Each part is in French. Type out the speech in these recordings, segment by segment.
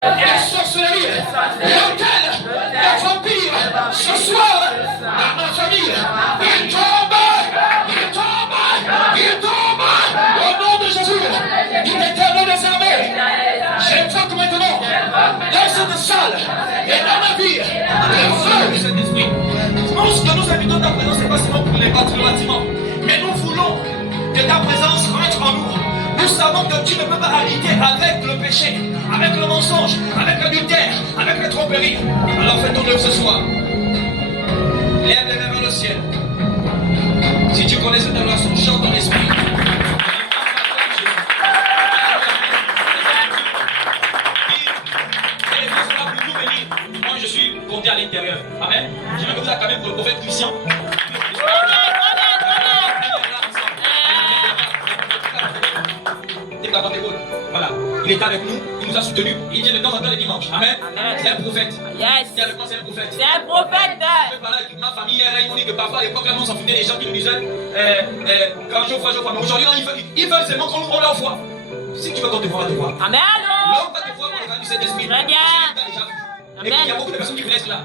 la sorcellerie, l'hôtel, la vampire, ce soir, dans ma famille, il tombe, il tombe, il tombe, au nom de Jésus, il est éternel des armées. J'invoque maintenant, dans cette salle et dans ma vie, le feu de cet esprit. Ce que nous invitons ta présence, c'est pas seulement pour les bâtiments, mais nous voulons que ta présence rentre en nous. Nous savons que tu ne peux pas habiter avec le péché, avec le mensonge, avec l'adultère, avec la tromperie. Alors fais ton œuvre ce soir. Lève les mains vers le ciel. Si tu connais cette relation, chante dans l'esprit. Moi je suis compté à l'intérieur. Amen. J'aimerais que vous acclamez pour le prophète Christian. Voilà, il est avec nous, il nous a soutenus, il vient de temps en temps les dimanches. Amen. C'est un prophète. Yes. C'est avec moi, c'est un prophète. C'est un prophète. Je vais parler avec ma famille, ils m'ont dit que parfois à l'époque, là, on s'en foutait des gens qui nous disaient quand je vois. Mais aujourd'hui, ils veulent seulement qu'on ouvre leur foi. Si tu veux qu'on te voit, on va te voir. Amen. L'homme va te voir dans les années du Saint-Esprit. Très bien. Et puis il y a beaucoup de personnes qui voulaient être là,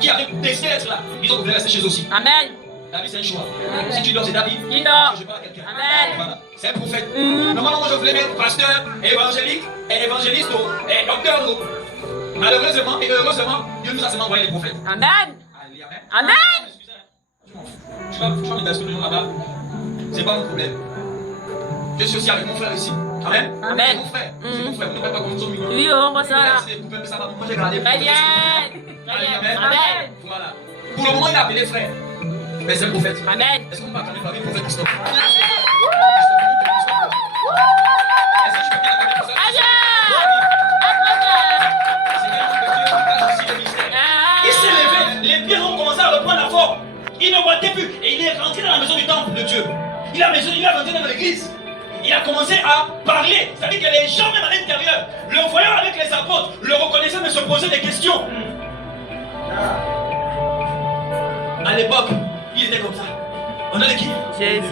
qui avaient décidé d'être là. Ils ont voulu rester chez eux aussi. Amen. La vie c'est un choix. Si tu dors, c'est ta vie. Il dort. Je parle à quelqu'un. Amen. Voilà. C'est un prophète. Normalement, moi je voulais mettre pasteur, évangélique, et évangéliste, et docteur. Malheureusement et heureusement, Dieu nous a seulement envoyé les prophètes. Amen. Alléluia. Amen. Je vais mettre la solution là-bas. C'est pas mon problème. Je suis aussi avec mon frère ici. Amen. Amen. C'est mon frère. C'est mon frère. Vous ne pouvez pas comme nous mignon. Oui, on voit ça là. C'est des poupées, mais ça va. Moi j'ai gardé. Très bien. Très bien. Amen. Voilà. Pour le moment, il a appelé frère. Mais c'est le prophète. Amen. Est-ce qu'on peut acclamer le prophète Christophe? Est-ce que tu peux bien acclamer le prophète? Il s'est levé, les pieds ont commencé à reprendre la forme. Il ne voyait plus et il est rentré dans la maison du temple de Dieu. Il est rentré dans l'église. Il a commencé à parler. C'est-à-dire que les gens, même à l'intérieur, le voyant avec les apôtres, le reconnaissaient, mais se posaient des questions. À l'époque, il était comme ça. On a qui?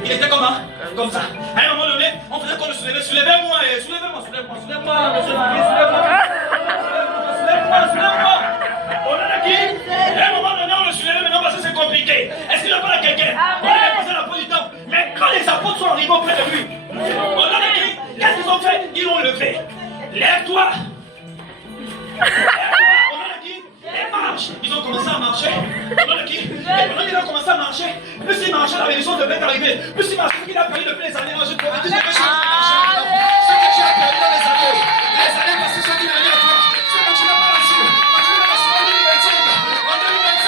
Il était comment? Comme ça. À un moment donné, on faisait qu'on le soulevait. Soulevez-moi, soulevez-moi. On a qui? À un moment donné, on le soulevait, maintenant parce que c'est compliqué. Est-ce qu'il n'y a pas quelqu'un? On a posé la peau du temps. Mais quand les apôtres sont arrivés auprès de lui, on a qui? Qu'est-ce qu'ils ont fait? Ils l'ont levé. Lève-toi. On a qui? Et marche. Ils ont commencé à marcher. Et pendant qu'ils ont commencé à marcher, plus ils marchaient, la bénédiction devait arriver. Plus ils marchaient, qu'il a perdu depuis les années. Moi, je te promets, ce que tu as perdu dans les années passées, ce qui n'a rien à toi, ce que tu n'as pas reçu. Quand tu l'as reçu en 2025,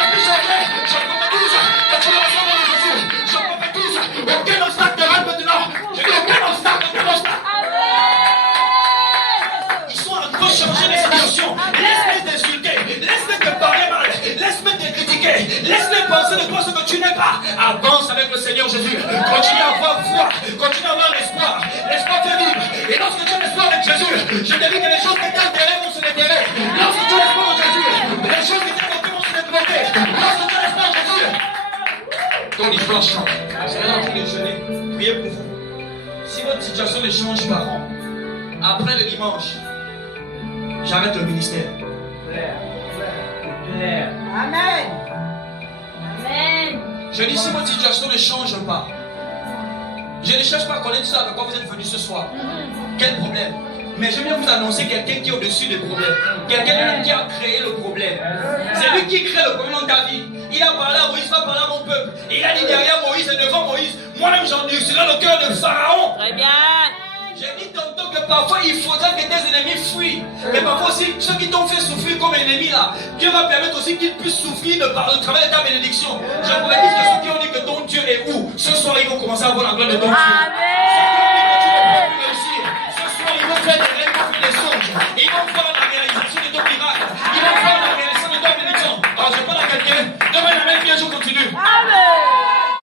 depuis janvier, je prophétise que tu l'as reçu en nom de Jésus. Je prophétise, aucun obstacle ne rentre maintenant. Je dis aucun obstacle. Ils sont en train de changer les situations. Laisse-les t'insulter, laisse-les te parler mal, laisse-les te critiquer, laisse-les penser de toi ce que tu n'es pas. Avance avec le Seigneur Jésus. Continue à avoir foi, continue à avoir l'espoir. L'espoir te vivre. Et lorsque tu as l'espoir avec Jésus, je te dis que les choses qui étaient enterrées vont se déterrer. Lorsque tu as l'espoir en Jésus, les choses qui étaient bloquées vont se débloquer. Lorsque tu as l'espoir en Jésus, ton histoire change. C'est là que je vais prier pour vous. Si votre situation ne change pas, après le dimanche, j'arrête le ministère. Amen. Amen. Je dis si votre situation ne change pas, je ne cherche pas à connaître ça avec quoi vous êtes venus ce soir. Quel problème? Mais je viens vous annoncer quelqu'un qui est au-dessus des problèmes. Quelqu'un qui a créé le problème. C'est lui qui crée le problème dans ta vie. Il a parlé à Moïse, va parler à mon peuple. Et il a dit derrière Moïse et devant Moïse, moi-même j'endurcirai le cœur de Pharaon. Très bien. J'ai dit tantôt que parfois il faudra que tes ennemis fuient. Mais parfois aussi, ceux qui t'ont fait souffrir comme ennemis là, Dieu va permettre aussi qu'ils puissent souffrir par le travail de ta bénédiction. Je pourrais dire que ceux qui ont dit que ton Dieu est où, ce soir ils vont commencer à voir la gloire de ton Dieu. Amen.